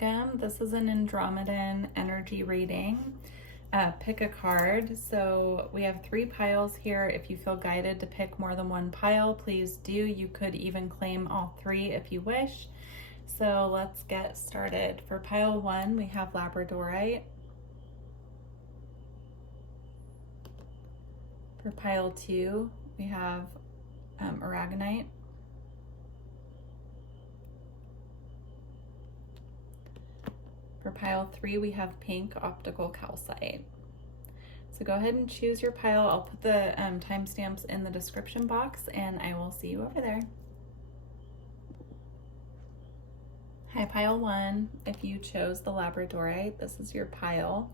welcome. This is an Andromedan energy reading. Pick a card. So we have 3 piles here. If you feel guided to pick more than one pile, please do. You could even claim all 3 if you wish. So let's get started. For pile 1, we have Labradorite. For pile 2, we have Aragonite. For pile 3, we have pink optical calcite. So go ahead and choose your pile. I'll put the timestamps in the description box and I will see you over there. Hi, pile 1. If you chose the Labradorite, this is your pile.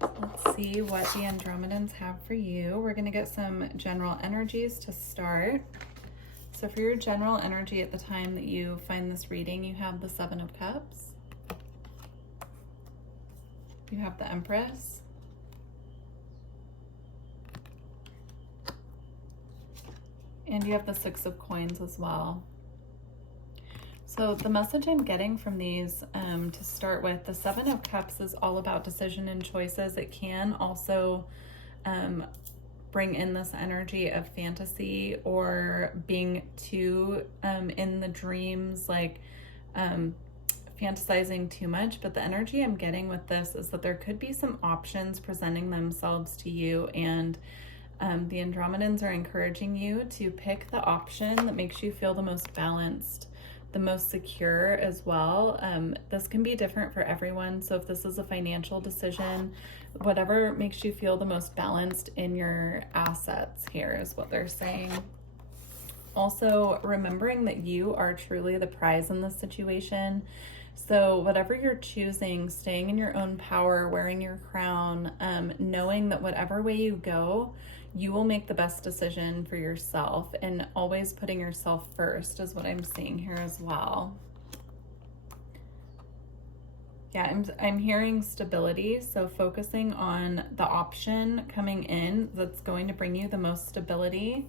Let's see what the Andromedans have for you. We're going to get some general energies to start. So for your general energy at the time that you find this reading, you have the 7 of Cups. You have the Empress. And you have the 6 of Coins as well. So the message I'm getting from these to start with, the 7 of Cups is all about decision and choices. It can also bring in this energy of fantasy or being too in the dreams, like fantasizing too much. But the energy I'm getting with this is that there could be some options presenting themselves to you, and the Andromedans are encouraging you to pick the option that makes you feel the most balanced, the most secure as well. This can be different for everyone. So if this is a financial decision, whatever makes you feel the most balanced in your assets here is what they're saying. Also, remembering that you are truly the prize in this situation. So whatever you're choosing, staying in your own power, wearing your crown, knowing that whatever way you go, you will make the best decision for yourself, and always putting yourself first is what I'm seeing here as well. Yeah, I'm hearing stability. So focusing on the option coming in that's going to bring you the most stability.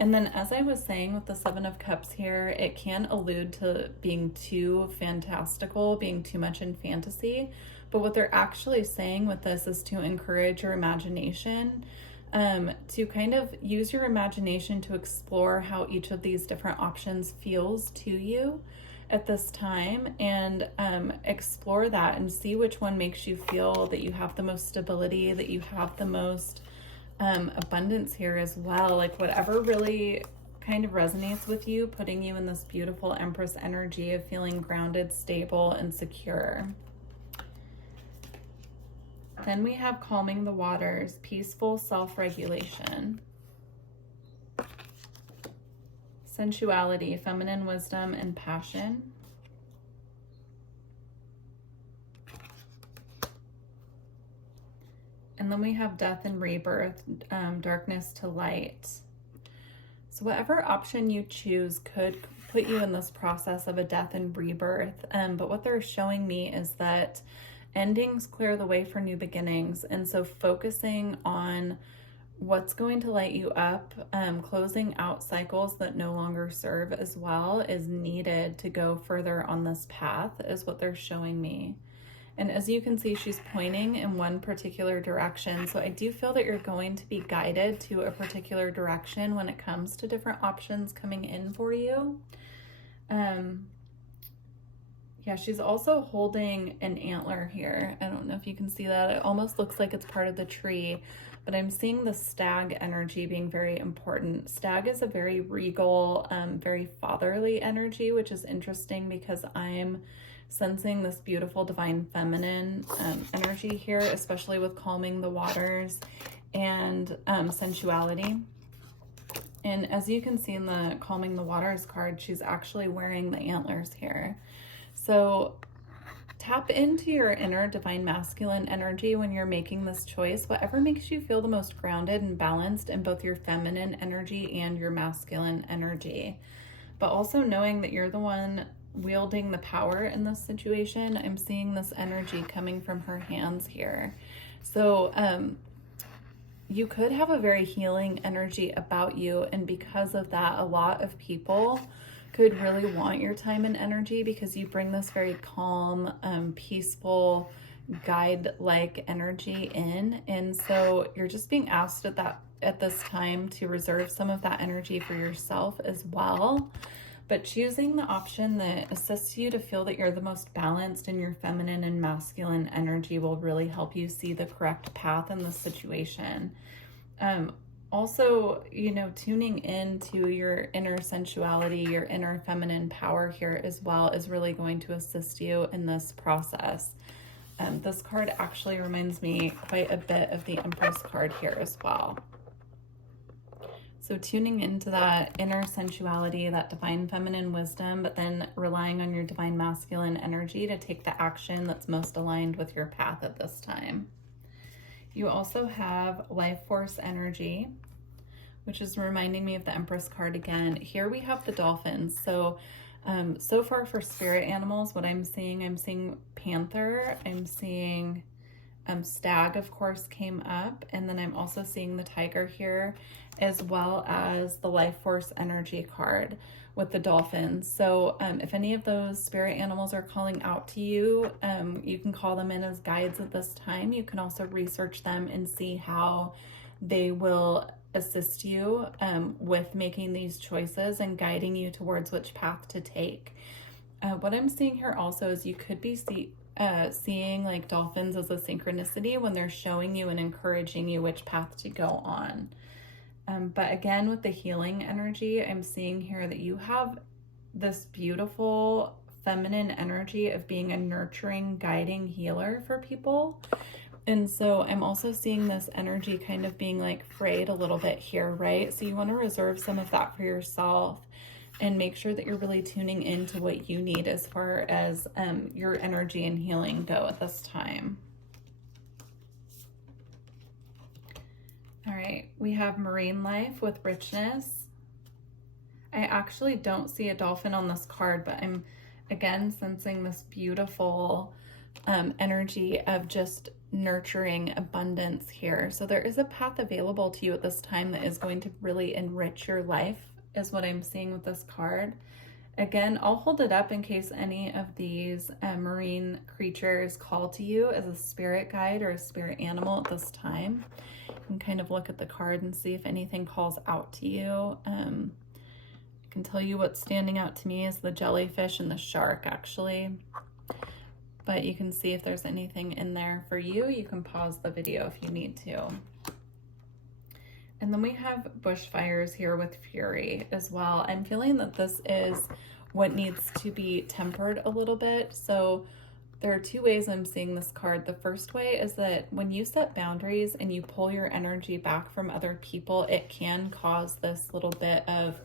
And then, as I was saying with the 7 of Cups here, it can allude to being too fantastical, being too much in fantasy. But what they're actually saying with this is to encourage your imagination, to kind of use your imagination to explore how each of these different options feels to you at this time, and explore that and see which one makes you feel that you have the most stability, that you have the most abundance here as well. Like whatever really kind of resonates with you, putting you in this beautiful Empress energy of feeling grounded, stable, and secure. Then we have calming the waters, peaceful self-regulation, sensuality, feminine wisdom, and passion. And then we have death and rebirth, darkness to light. So whatever option you choose could put you in this process of a death and rebirth. But what they're showing me is that endings clear the way for new beginnings. And so focusing on what's going to light you up, closing out cycles that no longer serve as well is needed to go further on this path, is what they're showing me. And as you can see, she's pointing in one particular direction. So I do feel that you're going to be guided to a particular direction when it comes to different options coming in for you. Yeah, she's also holding an antler here. I don't know if you can see that. It almost looks like it's part of the tree, but I'm seeing the stag energy being very important. Stag is a very regal, very fatherly energy, which is interesting because I'm sensing this beautiful divine feminine energy here, especially with calming the waters and sensuality. And as you can see in the calming the waters card, she's actually wearing the antlers here. So tap into your inner divine masculine energy when you're making this choice, whatever makes you feel the most grounded and balanced in both your feminine energy and your masculine energy. But also knowing that you're the one wielding the power in this situation. I'm seeing this energy coming from her hands here. So you could have a very healing energy about you, and because of that, a lot of people could really want your time and energy because you bring this very calm, peaceful, guide-like energy in. And so you're just being asked at this time to reserve some of that energy for yourself as well. But choosing the option that assists you to feel that you're the most balanced in your feminine and masculine energy will really help you see the correct path in the situation. Also, tuning into your inner sensuality, your inner feminine power here as well is really going to assist you in this process. This card actually reminds me quite a bit of the Empress card here as well. So tuning into that inner sensuality, that divine feminine wisdom, but then relying on your divine masculine energy to take the action that's most aligned with your path at this time. You also have life force energy, which is reminding me of the Empress card again. Here we have the dolphins. So far for spirit animals, what I'm seeing panther, I'm seeing stag, of course, came up, and then I'm also seeing the tiger here, as well as the life force energy card with the dolphins. So if any of those spirit animals are calling out to you, you can call them in as guides at this time. You can also research them and see how they will assist you with making these choices and guiding you towards which path to take. What I'm seeing here also is you could be seeing like dolphins as a synchronicity when they're showing you and encouraging you which path to go on. But again, with the healing energy, I'm seeing here that you have this beautiful feminine energy of being a nurturing, guiding healer for people. And so I'm also seeing this energy kind of being like frayed a little bit here, right? So you want to reserve some of that for yourself and make sure that you're really tuning into what you need as far as your energy and healing go at this time. All right, we have marine life with richness. I actually don't see a dolphin on this card, but I'm again sensing this beautiful energy of just nurturing abundance here. So there is a path available to you at this time that is going to really enrich your life, is what I'm seeing with this card. Again, I'll hold it up in case any of these marine creatures call to you as a spirit guide or a spirit animal at this time. You can kind of look at the card and see if anything calls out to you. I can tell you what's standing out to me is the jellyfish and the shark, actually. But you can see if there's anything in there for you. You can pause the video if you need to. And then we have bushfires here with fury as well. I'm feeling that this is what needs to be tempered a little bit. So there are two ways I'm seeing this card. The first way is that when you set boundaries and you pull your energy back from other people, it can cause this little bit of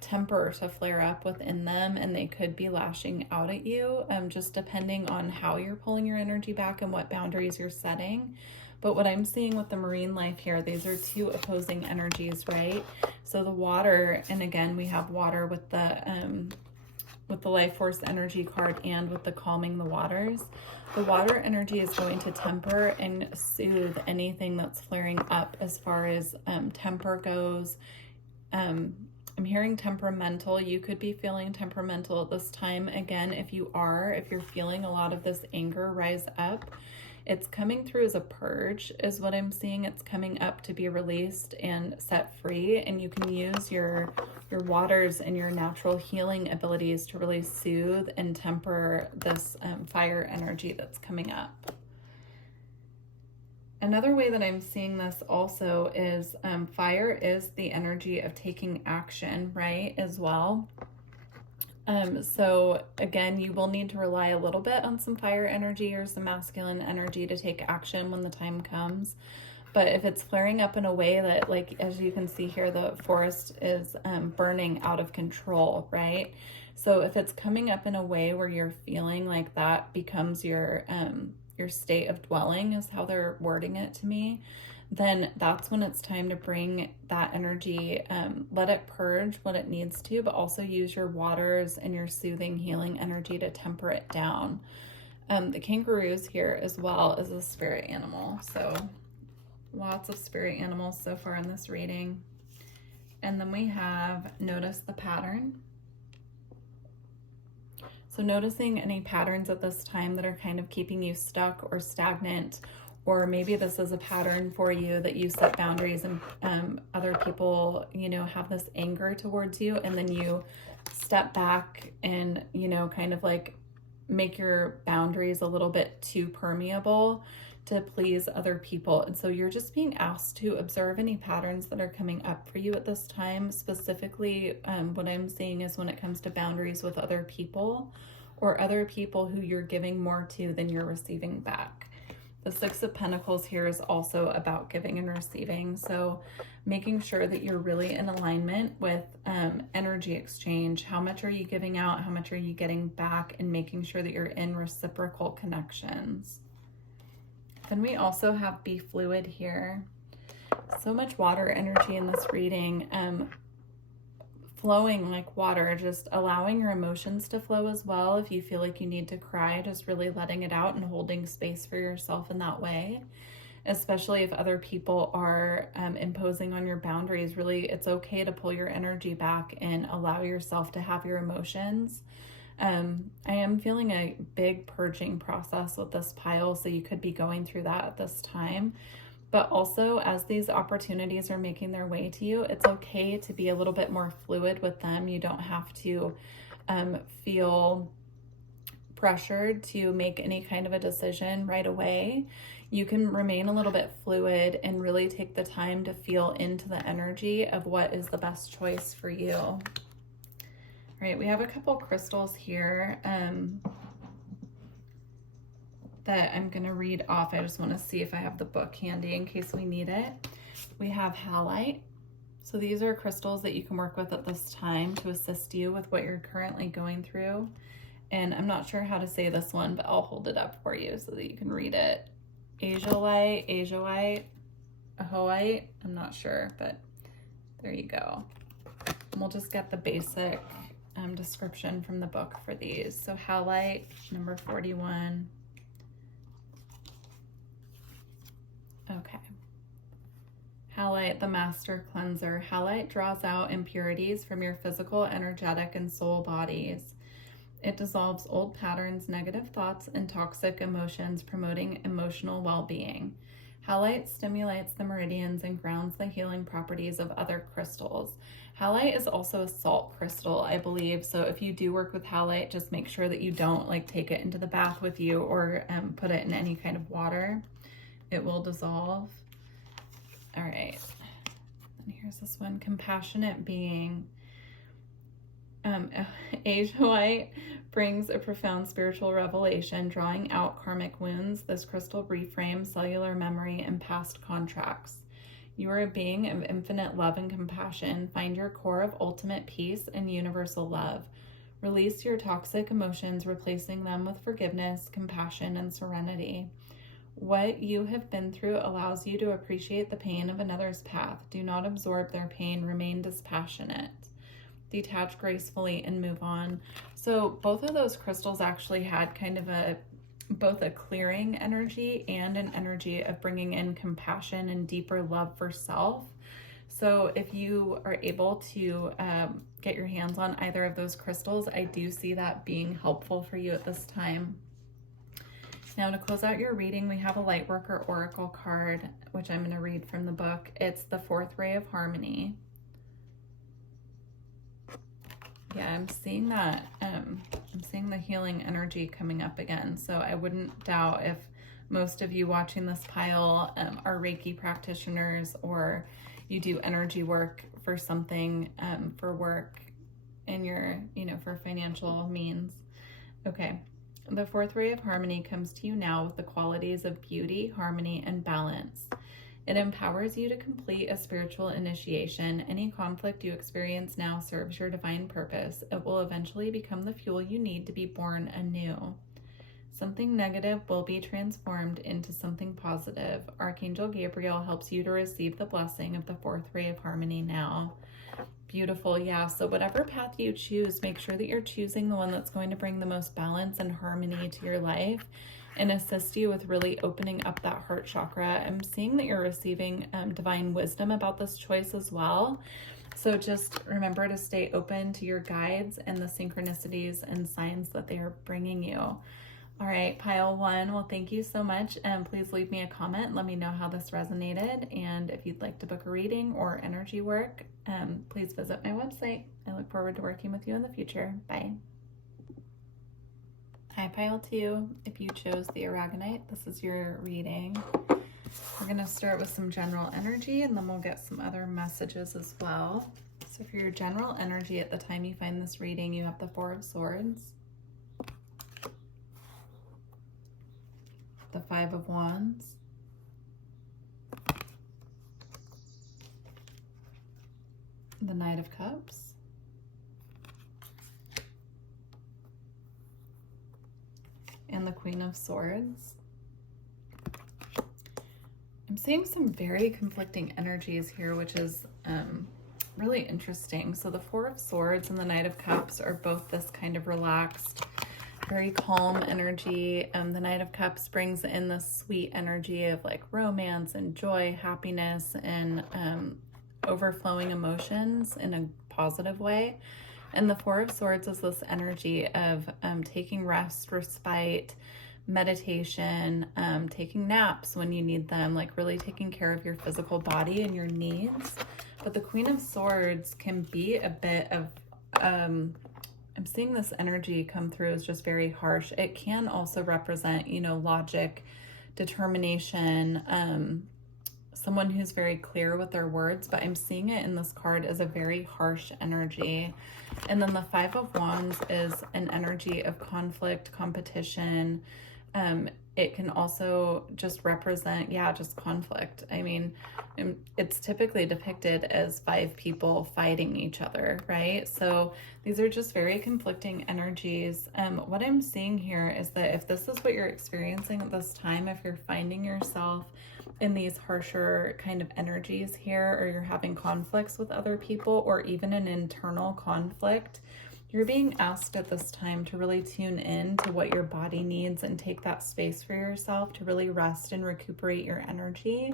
temper to flare up within them, and they could be lashing out at you, just depending on how you're pulling your energy back and what boundaries you're setting. But what I'm seeing with the marine life here, these are two opposing energies, right? So the water, and again, we have water with the life force energy card and with the calming the waters. The water energy is going to temper and soothe anything that's flaring up as far as temper goes. I'm hearing temperamental. You could be feeling temperamental at this time. Again, if you're feeling a lot of this anger rise up, it's coming through as a purge is what I'm seeing. It's coming up to be released and set free, and you can use your waters and your natural healing abilities to really soothe and temper this fire energy that's coming up. Another way that I'm seeing this also is fire is the energy of taking action, right, as well. So again, you will need to rely a little bit on some fire energy or some masculine energy to take action when the time comes. But if it's flaring up in a way that, like, as you can see here, the forest is burning out of control, right? So if it's coming up in a way where you're feeling like that becomes your state of dwelling, is how they're wording it to me, then that's when it's time to bring that energy, let it purge what it needs to, but also use your waters and your soothing, healing energy to temper it down. The kangaroos here as well is a spirit animal. So lots of spirit animals so far in this reading. And then we have notice the pattern. So noticing any patterns at this time that are kind of keeping you stuck or stagnant, or maybe this is a pattern for you that you set boundaries and other people, you know, have this anger towards you, and then you step back and, you know, kind of like make your boundaries a little bit too permeable to please other people. And so you're just being asked to observe any patterns that are coming up for you at this time. Specifically, what I'm seeing is when it comes to boundaries with other people, or other people who you're giving more to than you're receiving back. The Six of Pentacles here is also about giving and receiving. So making sure that you're really in alignment with energy exchange. How much are you giving out? How much are you getting back? And making sure that you're in reciprocal connections. Then we also have Be Fluid here. So much water energy in this reading. Flowing like water, just allowing your emotions to flow as well. If you feel like you need to cry, just really letting it out and holding space for yourself in that way. Especially if other people are imposing on your boundaries, really, it's okay to pull your energy back and allow yourself to have your emotions. I am feeling a big purging process with this pile, so you could be going through that at this time. But also, as these opportunities are making their way to you, it's okay to be a little bit more fluid with them. You don't have to feel pressured to make any kind of a decision right away. You can remain a little bit fluid and really take the time to feel into the energy of what is the best choice for you. All right, we have a couple crystals here that I'm going to read off. I just want to see if I have the book handy in case we need it. We have halite. So these are crystals that you can work with at this time to assist you with what you're currently going through. And I'm not sure how to say this one, but I'll hold it up for you so that you can read it. Azurite, ahoite, I'm not sure, but there you go. And we'll just get the basic description from the book for these. So halite, number 41. Okay. Halite, the master cleanser. Halite draws out impurities from your physical, energetic, and soul bodies. It dissolves old patterns, negative thoughts, and toxic emotions, promoting emotional well-being. Halite stimulates the meridians and grounds the healing properties of other crystals. Halite is also a salt crystal, I believe. So if you do work with halite, just make sure that you don't like take it into the bath with you or put it in any kind of water. It will dissolve. All right. And here's this one, compassionate being. Azurite brings a profound spiritual revelation, drawing out karmic wounds. This crystal reframes cellular memory and past contracts. You are a being of infinite love and compassion. Find your core of ultimate peace and universal love. Release your toxic emotions, replacing them with forgiveness, compassion, and serenity. What you have been through allows you to appreciate the pain of another's path. Do not absorb their pain. Remain dispassionate. Detach gracefully and move on. So both of those crystals actually had kind of both a clearing energy and an energy of bringing in compassion and deeper love for self. So if you are able to get your hands on either of those crystals, I do see that being helpful for you at this time. Now to close out your reading, we have a Lightworker Oracle card, which I'm going to read from the book. It's the Fourth Ray of Harmony. Yeah, I'm seeing that. I'm seeing the healing energy coming up again. So I wouldn't doubt if most of you watching this pile are Reiki practitioners, or you do energy work for something, for work in your, for financial means. Okay. The Fourth Ray of Harmony comes to you now with the qualities of beauty, harmony, and balance. It empowers you to complete a spiritual initiation. Any conflict you experience now serves your divine purpose. It will eventually become the fuel you need to be born anew. Something negative will be transformed into something positive. Archangel Gabriel helps you to receive the blessing of the Fourth Ray of Harmony now. Beautiful. Yeah. So whatever path you choose, make sure that you're choosing the one that's going to bring the most balance and harmony to your life and assist you with really opening up that heart chakra. I'm seeing that you're receiving divine wisdom about this choice as well. So just remember to stay open to your guides and the synchronicities and signs that they are bringing you. All right, pile one. Well, thank you so much. And please leave me a comment. Let me know how this resonated. And if you'd like to book a reading or energy work, please visit my website. I look forward to working with you in the future. Bye. Hi, pile two. If you chose the aragonite, this is your reading. We're going to start with some general energy, and then we'll get some other messages as well. So for your general energy at the time you find this reading, you have the Four of Swords, the Five of Wands, the Knight of Cups, and the Queen of Swords. I'm seeing some very conflicting energies here, which is really interesting. So the Four of Swords and the Knight of Cups are both this kind of relaxed, very calm energy. The Knight of Cups brings in this sweet energy of like romance and joy, happiness, and overflowing emotions in a positive way. And the Four of Swords is this energy of taking rest, respite, meditation, taking naps when you need them, like really taking care of your physical body and your needs. But the Queen of Swords can be a bit of, I'm seeing this energy come through as just very harsh. It can also represent, you know, logic, determination, someone who's very clear with their words, but I'm seeing it in this card as a very harsh energy. And then the Five of Wands is an energy of conflict, competition. It can also just represent, just conflict. I mean, it's typically depicted as five people fighting each other, right? So these are just very conflicting energies. What I'm seeing here is that if this is what you're experiencing at this time, if you're finding yourself in these harsher kind of energies here, or you're having conflicts with other people, or even an internal conflict, you're being asked at this time to really tune in to what your body needs and take that space for yourself to really rest and recuperate your energy.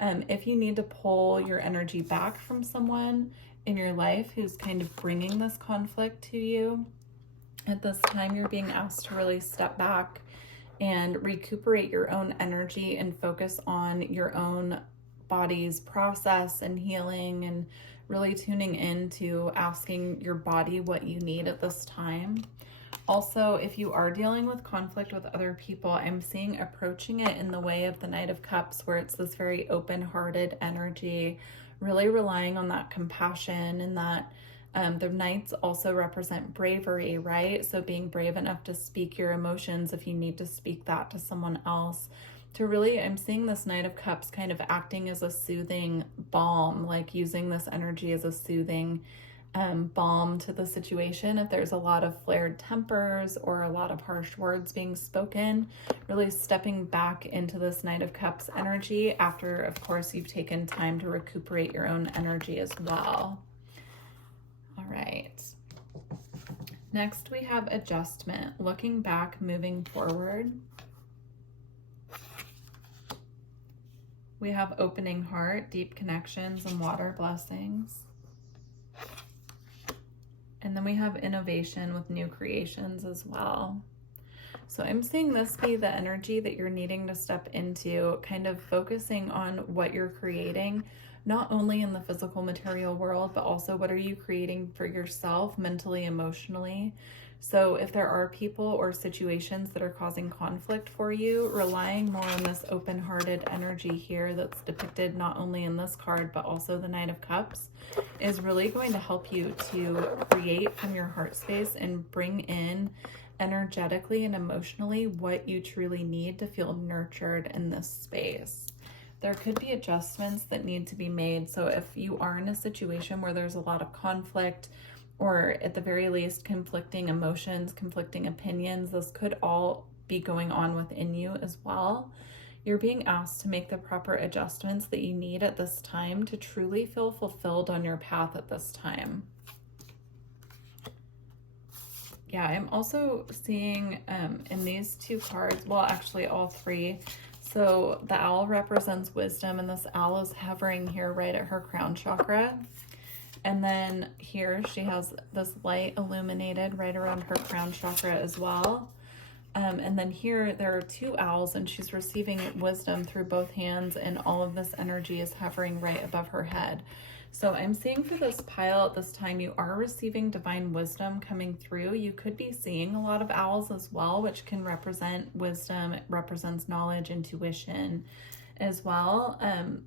If you need to pull your energy back from someone in your life who's kind of bringing this conflict to you, at this time you're being asked to really step back and recuperate your own energy and focus on your own body's process and healing, and really tuning into asking your body what you need at this time. Also, if you are dealing with conflict with other people, I'm seeing approaching it in the way of the Knight of Cups, where it's this very open-hearted energy, really relying on that compassion, and that the Knights also represent bravery, right? So being brave enough to speak your emotions if you need to speak that to someone else. To really, I'm seeing this Knight of Cups kind of acting as a soothing balm, like using this energy as a soothing balm to the situation. If there's a lot of flared tempers or a lot of harsh words being spoken, really stepping back into this Knight of Cups energy after, of course, you've taken time to recuperate your own energy as well. All right. Next, we have adjustment, looking back, moving forward. We have opening heart, deep connections, and water blessings. And then we have innovation with new creations as well. So I'm seeing this be the energy that you're needing to step into, kind of focusing on what you're creating, not only in the physical material world, but also what are you creating for yourself, mentally, emotionally. So if there are people or situations that are causing conflict for you, relying more on this open-hearted energy here that's depicted not only in this card, but also the Knight of Cups, is really going to help you to create from your heart space and bring in energetically and emotionally what you truly need to feel nurtured in this space. There could be adjustments that need to be made. So if you are in a situation where there's a lot of conflict, or at the very least conflicting emotions, conflicting opinions, this could all be going on within you as well. You're being asked to make the proper adjustments that you need at this time to truly feel fulfilled on your path at this time. Yeah, I'm also seeing in these two cards, well, actually all three. So the owl represents wisdom, and this owl is hovering here right at her crown chakra. And then here she has this light illuminated right around her crown chakra as well. And then here there are two owls, and she's receiving wisdom through both hands, and all of this energy is hovering right above her head. So I'm seeing for this pile at this time, you are receiving divine wisdom coming through. You could be seeing a lot of owls as well, which can represent wisdom. It represents knowledge, intuition as well.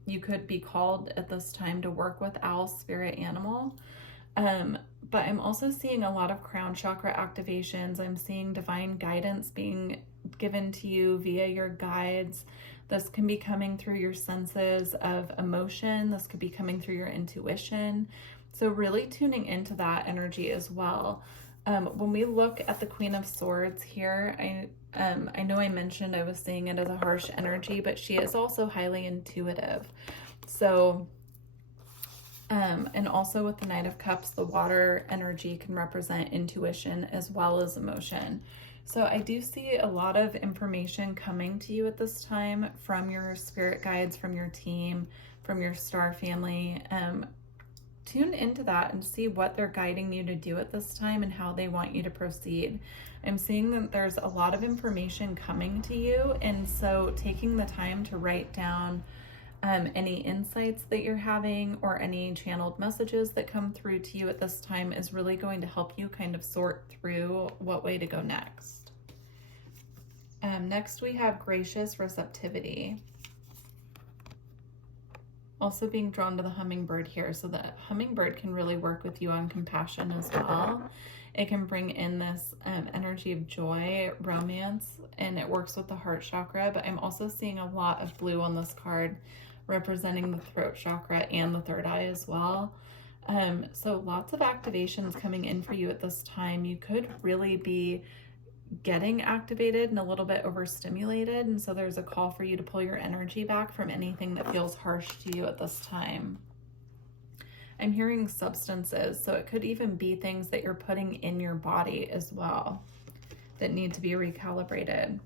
You could be called at this time to work with owl spirit animal. But I'm also seeing a lot of crown chakra activations. I'm seeing divine guidance being given to you via your guides. This can be coming through your senses of emotion. This could be coming through your intuition. So really tuning into that energy as well. When we look at the Queen of Swords here, I know I mentioned I was seeing it as a harsh energy, but she is also highly intuitive. So, and also with the Knight of Cups, the water energy can represent intuition as well as emotion. So I do see a lot of information coming to you at this time from your spirit guides, from your team, from your star family. Tune into that and see what they're guiding you to do at this time and how they want you to proceed. I'm seeing that there's a lot of information coming to you, and so taking the time to write down any insights that you're having or any channeled messages that come through to you at this time is really going to help you kind of sort through what way to go next. Next we have gracious receptivity. Also being drawn to the hummingbird here, so the hummingbird can really work with you on compassion as well. It can bring in this energy of joy, romance, and it works with the heart chakra, but I'm also seeing a lot of blue on this card representing the throat chakra and the third eye as well. So lots of activations coming in for you at this time. You could really be getting activated and a little bit overstimulated, and so there's a call for you to pull your energy back from anything that feels harsh to you at this time. I'm hearing substances, so it could even be things that you're putting in your body as well that need to be recalibrated.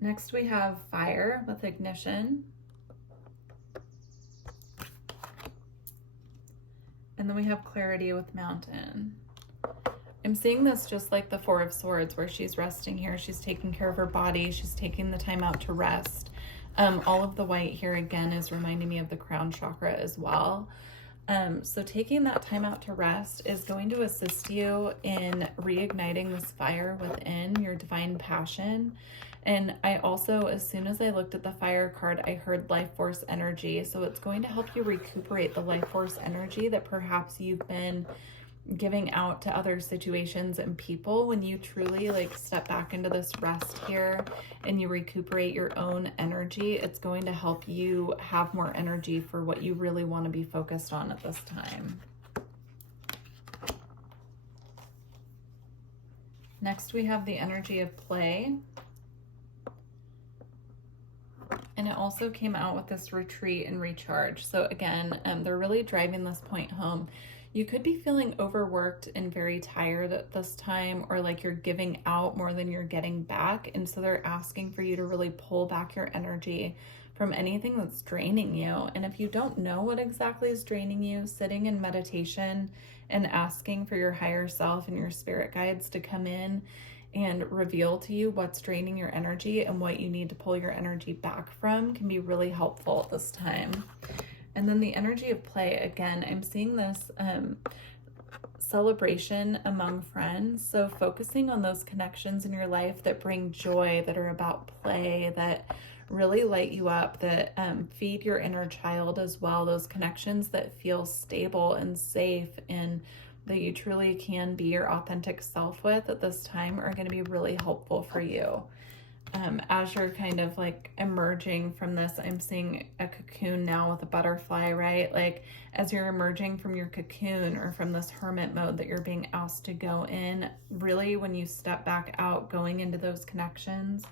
Next we have fire with ignition. And then we have clarity with mountain. I'm seeing this just like the Four of Swords, where she's resting here. She's taking care of her body. She's taking the time out to rest. All of the white here again is reminding me of the crown chakra as well. So taking that time out to rest is going to assist you in reigniting this fire within your divine passion. And I also, as soon as I looked at the fire card, I heard life force energy. So it's going to help you recuperate the life force energy that perhaps you've been giving out to other situations and people. When you truly like step back into this rest here and you recuperate your own energy, it's going to help you have more energy for what you really want to be focused on at this time. Next we have the energy of play. And it also came out with this retreat and recharge. So again, they're really driving this point home. You could be feeling overworked and very tired at this time, or like you're giving out more than you're getting back. And so they're asking for you to really pull back your energy from anything that's draining you. And if you don't know what exactly is draining you, sitting in meditation and asking for your higher self and your spirit guides to come in and reveal to you what's draining your energy and what you need to pull your energy back from can be really helpful at this time. And then the energy of play, again, I'm seeing this celebration among friends. So focusing on those connections in your life that bring joy, that are about play, that really light you up, that feed your inner child as well. Those connections that feel stable and safe and that you truly can be your authentic self with at this time are going to be really helpful for you. As you're kind of like emerging from this, I'm seeing a cocoon now with a butterfly, right? Like as you're emerging from your cocoon or from this hermit mode that you're being asked to go in, really when you step back out, going into those connections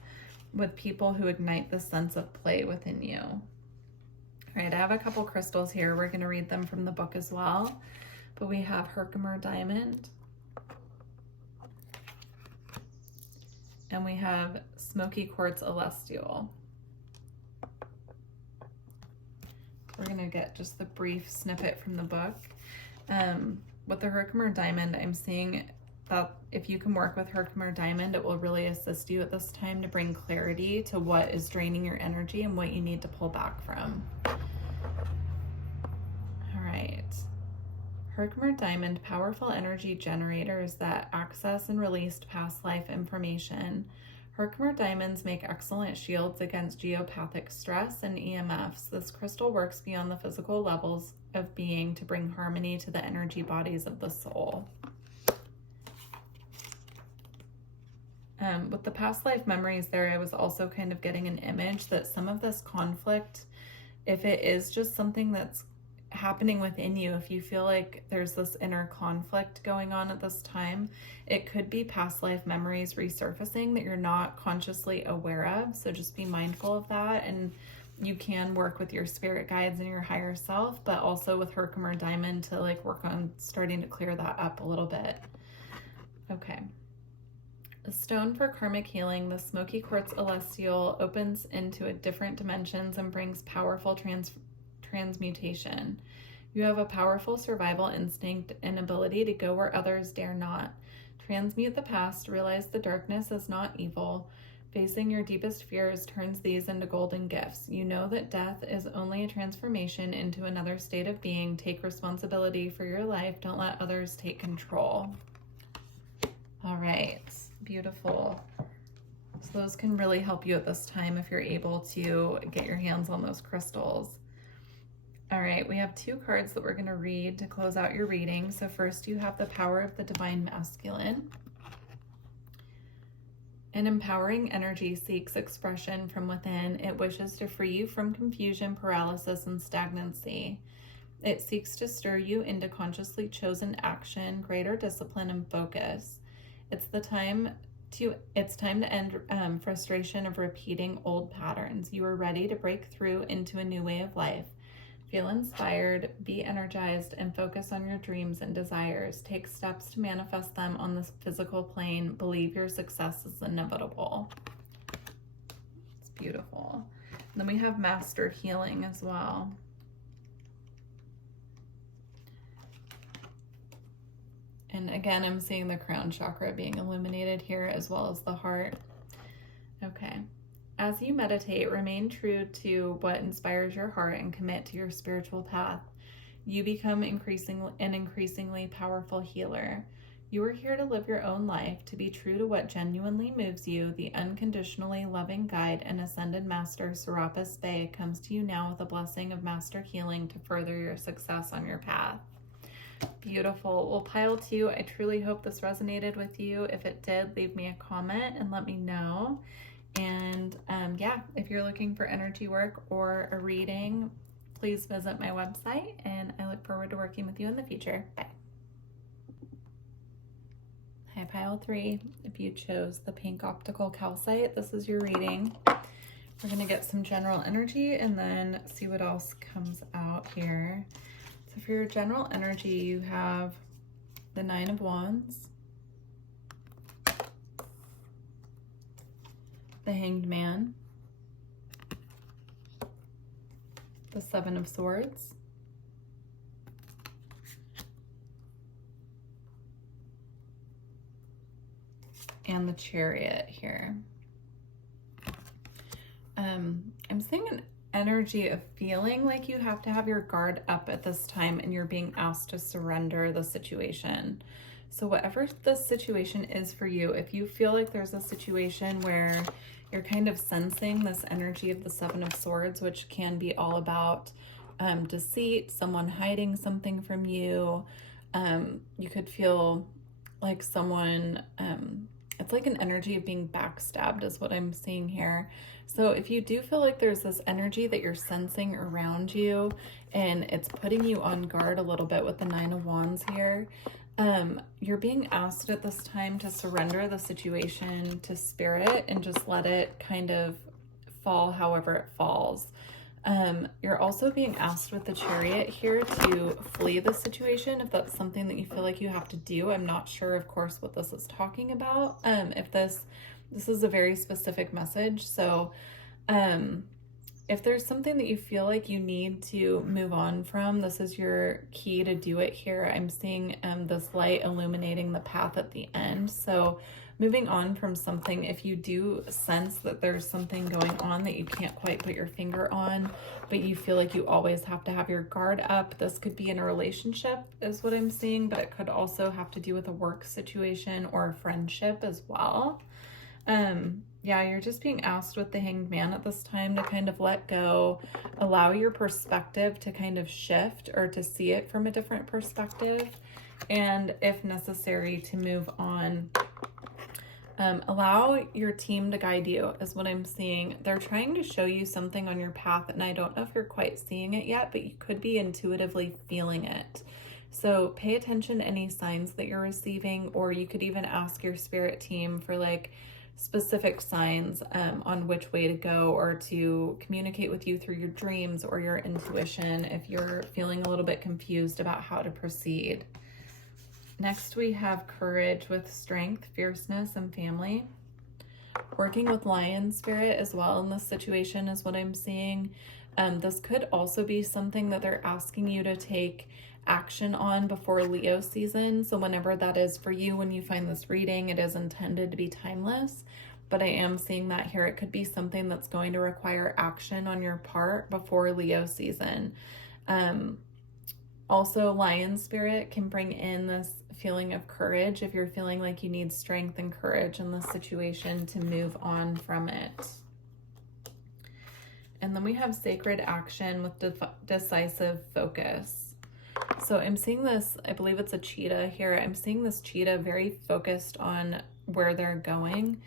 with people who ignite the sense of play within you. All right, I have a couple crystals here. We're going to read them from the book as well. But we have Herkimer Diamond. And we have Smoky Quartz Celestial. We're going going to get just the brief snippet from the book. With the Herkimer Diamond, I'm seeing that if you can work with Herkimer Diamond, it will really assist you at this time to bring clarity to what is draining your energy and what you need to pull back from. All right. Herkimer Diamond, powerful energy generators that access and release past life information. Herkimer diamonds make excellent shields against geopathic stress and EMFs. This crystal works beyond the physical levels of being to bring harmony to the energy bodies of the soul. With the past life memories there, I was also kind of getting an image that some of this conflict, if it is just something that's happening within you, if you feel like there's this inner conflict going on at this time, it could be past life memories resurfacing that you're not consciously aware of. So just be mindful of that. And you can work with your spirit guides and your higher self, but also with Herkimer Diamond to like work on starting to clear that up a little bit. Okay. The stone for karmic healing, the smoky quartz celestial, opens into a different dimensions and brings powerful transmutation. You have a powerful survival instinct and ability to go where others dare not. Transmute the past, realize the darkness is not evil. Facing your deepest fears turns these into golden gifts. You know that death is only a transformation into another state of being. Take responsibility for your life. Don't let others take control. All right, beautiful. So those can really help you at this time if you're able to get your hands on those crystals. All right, we have 2 cards that we're going to read to close out your reading. So first you have the power of the divine masculine. An empowering energy seeks expression from within. It wishes to free you from confusion, paralysis, and stagnancy. It seeks to stir you into consciously chosen action, greater discipline, and focus. It's time to end frustration of repeating old patterns. You are ready to break through into a new way of life. Feel inspired, be energized, and focus on your dreams and desires. Take steps to manifest them on the physical plane. Believe your success is inevitable. It's beautiful. And then we have master healing as well. And again, I'm seeing the crown chakra being illuminated here as well as the heart. Okay. As you meditate, remain true to what inspires your heart and commit to your spiritual path. You become an increasingly powerful healer. You are here to live your own life, to be true to what genuinely moves you. The unconditionally loving guide and ascended master Serapis Bey comes to you now with a blessing of master healing to further your success on your path. Beautiful. Well, pile 2, I truly hope this resonated with you. If it did, leave me a comment and let me know. And yeah, if you're looking for energy work or a reading, please visit my website, and I look forward to working with you in the future. Bye. Hi, pile 3. If you chose the pink optical calcite, this is your reading. We're going to get some general energy and then see what else comes out here. So for your general energy, you have the 9 of Wands, the Hanged Man, the 7 of Swords, and the Chariot here. I'm seeing an energy of feeling like you have to have your guard up at this time and you're being asked to surrender the situation. So whatever the situation is for you, if you feel like there's a situation where you're kind of sensing this energy of the 7 of Swords, which can be all about deceit, someone hiding something from you. You could feel like someone, it's like an energy of being backstabbed is what I'm seeing here. So if you do feel like there's this energy that you're sensing around you and it's putting you on guard a little bit with the 9 of Wands here, you're being asked at this time to surrender the situation to spirit and just let it kind of fall however it falls. You're also being asked with the Chariot here to flee the situation if that's something that you feel like you have to do. I'm not sure, of course, what this is talking about. If this is a very specific message. So if there's something that you feel like you need to move on from, this is your key to do it here. I'm seeing this light illuminating the path at the end. So moving on from something, if you do sense that there's something going on that you can't quite put your finger on, but you feel like you always have to have your guard up, this could be in a relationship is what I'm seeing, but it could also have to do with a work situation or a friendship as well. Yeah, you're just being asked with the Hanged Man at this time to kind of let go, allow your perspective to kind of shift or to see it from a different perspective, and if necessary, to move on. Allow your team to guide you is what I'm seeing. They're trying to show you something on your path, and I don't know if you're quite seeing it yet, but you could be intuitively feeling it. So pay attention to any signs that you're receiving, or you could even ask your spirit team for like specific signs on which way to go, or to communicate with you through your dreams or your intuition if you're feeling a little bit confused about how to proceed. Next, we have courage with strength, fierceness, and family. Working with lion spirit as well in this situation is what I'm seeing. This could also be something that they're asking you to take action on before Leo season. So whenever that is for you, when you find this reading, it is intended to be timeless, but I am seeing that here. It could be something that's going to require action on your part before Leo season. Also, lion spirit can bring in this feeling of courage if you're feeling like you need strength and courage in this situation to move on from it. And then we have sacred action with decisive focus. So I'm seeing this, I believe it's a cheetah here. I'm seeing this cheetah very focused on where they're going.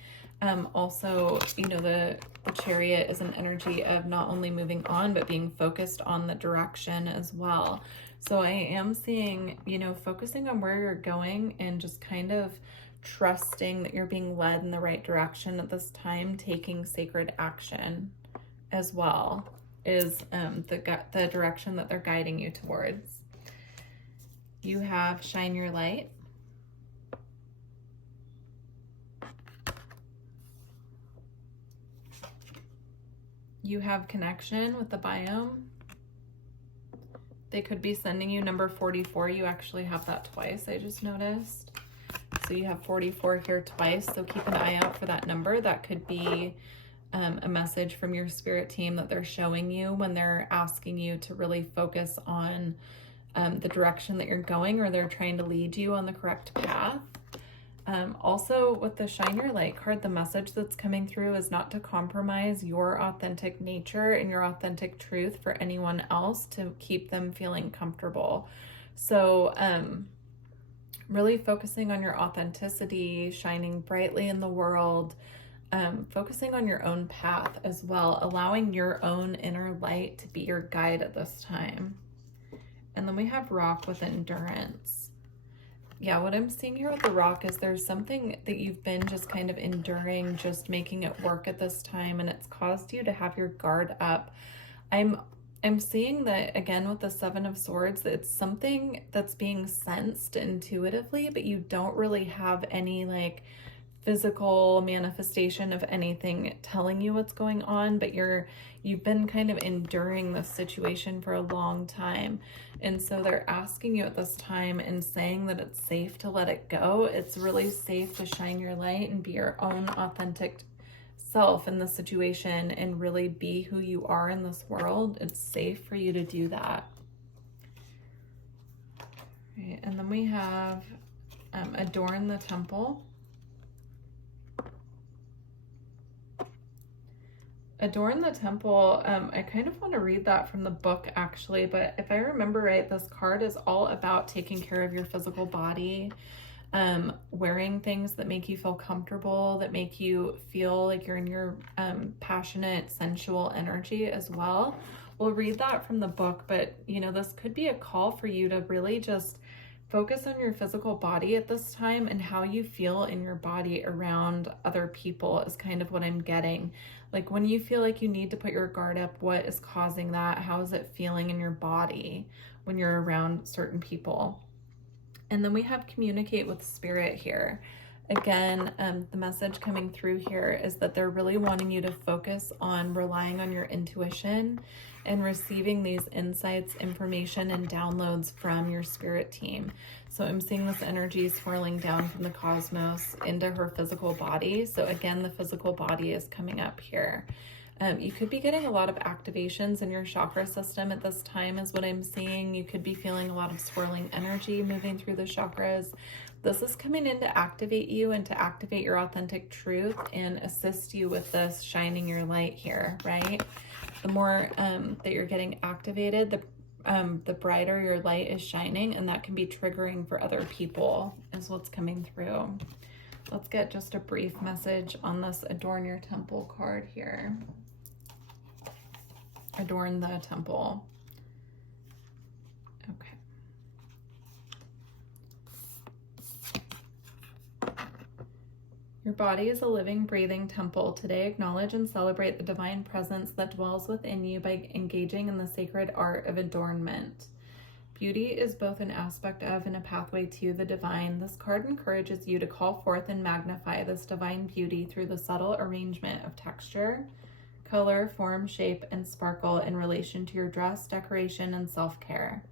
Also, you know, the chariot is an energy of not only moving on, but being focused on the direction as well. So I am seeing, you know, focusing on where you're going and just kind of trusting that you're being led in the right direction at this time. Taking sacred action as well is the direction that they're guiding you towards. You have shine your light. You have connection with the biome. They could be sending you number 44. You actually have that twice, I just noticed. So you have 44 here twice. So keep an eye out for that number. That could be a message from your spirit team that they're showing you when they're asking you to really focus on the direction that you're going, or they're trying to lead you on the correct path. Also, with the Shine Your Light card, the message that's coming through is not to compromise your authentic nature and your authentic truth for anyone else to keep them feeling comfortable. So really focusing on your authenticity, shining brightly in the world, focusing on your own path as well, allowing your own inner light to be your guide at this time. And then we have rock with endurance. Yeah, what I'm seeing here with the rock is there's something that you've been just kind of enduring, just making it work at this time, and it's caused you to have your guard up. I'm seeing that again with the Seven of Swords, it's something that's being sensed intuitively, but you don't really have any like physical manifestation of anything telling you what's going on, but you've been kind of enduring this situation for a long time. And so they're asking you at this time and saying that it's safe to let it go. It's really safe to shine your light and be your own authentic self in this situation and really be who you are in this world. It's safe for you to do that. Right, and then we have adorn the temple. Adorn the temple, I kind of want to read that from the book actually, but if I remember right, this card is all about taking care of your physical body, wearing things that make you feel comfortable, that make you feel like you're in your passionate, sensual energy as well. We'll read that from the book, but you know, this could be a call for you to really just focus on your physical body at this time and how you feel in your body around other people is kind of what I'm getting. Like when you feel like you need to put your guard up, what is causing that? How is it feeling in your body when you're around certain people? And then we have communicate with spirit here. Again, the message coming through here is that they're really wanting you to focus on relying on your intuition and receiving these insights, information, and downloads from your spirit team. So I'm seeing this energy swirling down from the cosmos into her physical body. So again, the physical body is coming up here. You could be getting a lot of activations in your chakra system at this time is what I'm seeing. You could be feeling a lot of swirling energy moving through the chakras. This is coming in to activate you and to activate your authentic truth and assist you with this shining your light here, right? The more that you're getting activated, the brighter your light is shining, and that can be triggering for other people is what's coming through. Let's get just a brief message on this Adorn Your Temple card here. Adorn the temple. Okay. Your body is a living, breathing temple. Today, acknowledge and celebrate the divine presence that dwells within you by engaging in the sacred art of adornment. Beauty is both an aspect of and a pathway to the divine. This card encourages you to call forth and magnify this divine beauty through the subtle arrangement of texture, color, form, shape, and sparkle in relation to your dress, decoration, and self-care.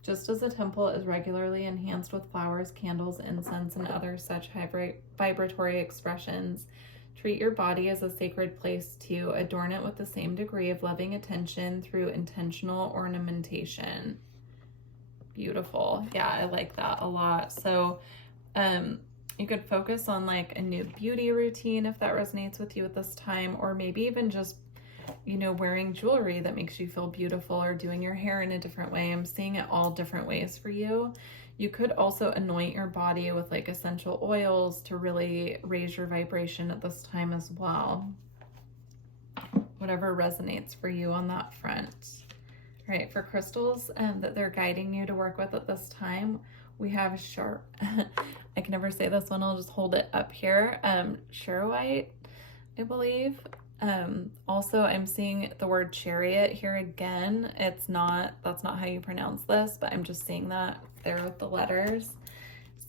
Just as a temple is regularly enhanced with flowers, candles, incense, and other such vibratory expressions, treat your body as a sacred place to adorn it with the same degree of loving attention through intentional ornamentation. Beautiful. Yeah, I like that a lot. So you could focus on like a new beauty routine if that resonates with you at this time, or maybe even just, you know, wearing jewelry that makes you feel beautiful or doing your hair in a different way. I'm seeing it all different ways for you. You could also anoint your body with like essential oils to really raise your vibration at this time as well. Whatever resonates for you on that front. All right, for crystals that they're guiding you to work with at this time, we have sharp. I can never say this one. I'll just hold it up here. Charoite, I believe. Also, I'm seeing the word chariot here again. That's not how you pronounce this, but I'm just seeing that there with the letters.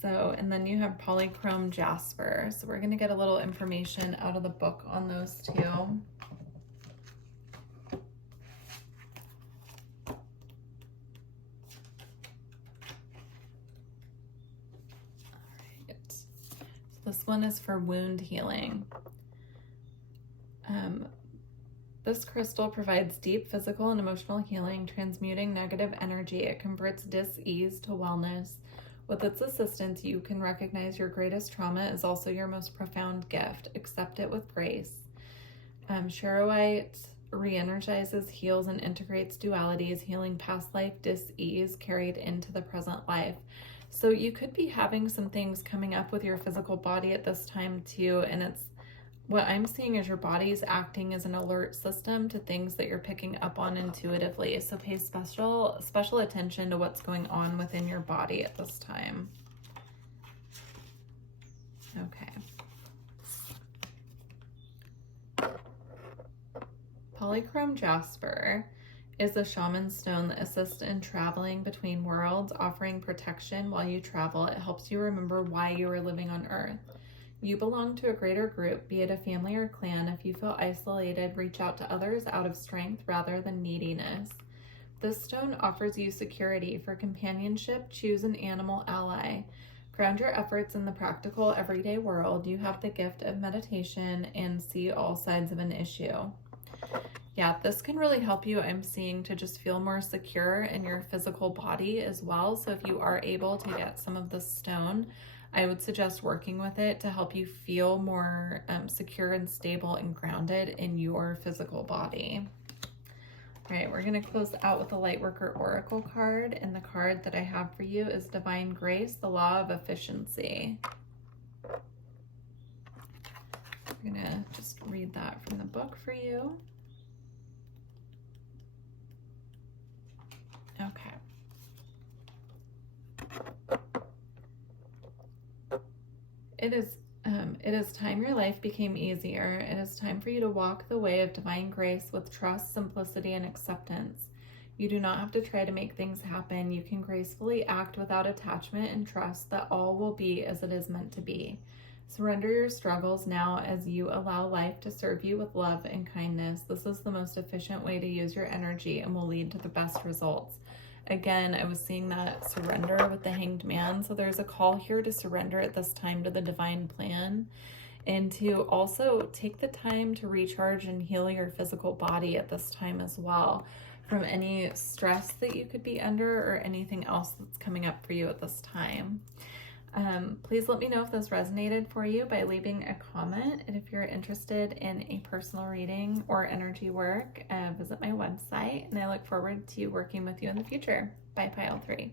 So, and then you have polychrome jasper. So we're going to get a little information out of the book on those two. This one is for wound healing. This crystal provides deep physical and emotional healing, transmuting negative energy. It converts dis-ease to wellness. With its assistance, you can recognize your greatest trauma is also your most profound gift. Accept it with grace. Charoite re-energizes, heals, and integrates dualities, healing past life dis-ease carried into the present life. So you could be having some things coming up with your physical body at this time too, and it's what I'm seeing is your body's acting as an alert system to things that you're picking up on intuitively. So pay special attention to what's going on within your body at this time. Okay. Polychrome jasper is a shaman stone that assists in traveling between worlds, offering protection while you travel. It helps you remember why you are living on Earth. You belong to a greater group, be it a family or clan. If you feel isolated, reach out to others out of strength rather than neediness. This stone offers you security. For companionship, choose an animal ally. Ground your efforts in the practical, everyday world. You have the gift of meditation and see all sides of an issue. Yeah, this can really help you, I'm seeing, to just feel more secure in your physical body as well. So if you are able to get some of this stone, I would suggest working with it to help you feel more secure and stable and grounded in your physical body. All right, we're going to close out with the Lightworker Oracle card, and the card that I have for you is Divine Grace, the Law of Efficiency. I'm going to just read that from the book for you. Okay. It is time your life became easier. It is time for you to walk the way of divine grace with trust, simplicity, and acceptance. You do not have to try to make things happen. You can gracefully act without attachment and trust that all will be as it is meant to be. Surrender your struggles now as you allow life to serve you with love and kindness. This is the most efficient way to use your energy and will lead to the best results. Again, I was seeing that surrender with the Hanged Man. So there's a call here to surrender at this time to the divine plan, and to also take the time to recharge and heal your physical body at this time as well, from any stress that you could be under or anything else that's coming up for you at this time. Please let me know if this resonated for you by leaving a comment. And if you're interested in a personal reading or energy work, visit my website, and I look forward to working with you in the future. Bye, Pile 3.